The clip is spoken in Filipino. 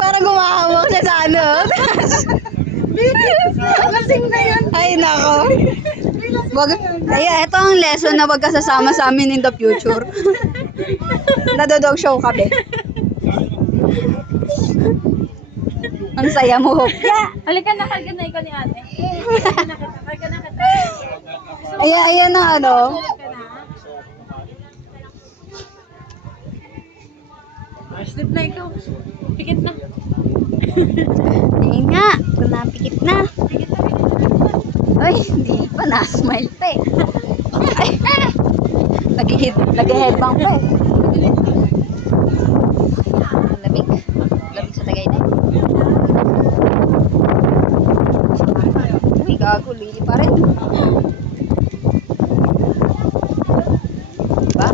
Para gumahawak siya sa ano. Lasing na yan. Ay, nako. Wag, ay, ito ang lesson na wag ka sasama sa amin in the future. Nadodog show ka, be. Ang saya mo, Hopya. Halika na, halika na ikaw ni ate. Halika na kita. Ayan, ayan ang ano. Halika na. Slip na ikaw. Pikit na. Ayun nga, kung napikit na. Ay, hindi pa na-smile pa eh. Ay, nag-headbang pa eh. Lamig. Lamig sa Tagaytay. Uy, gago, lili pa rin. Diba?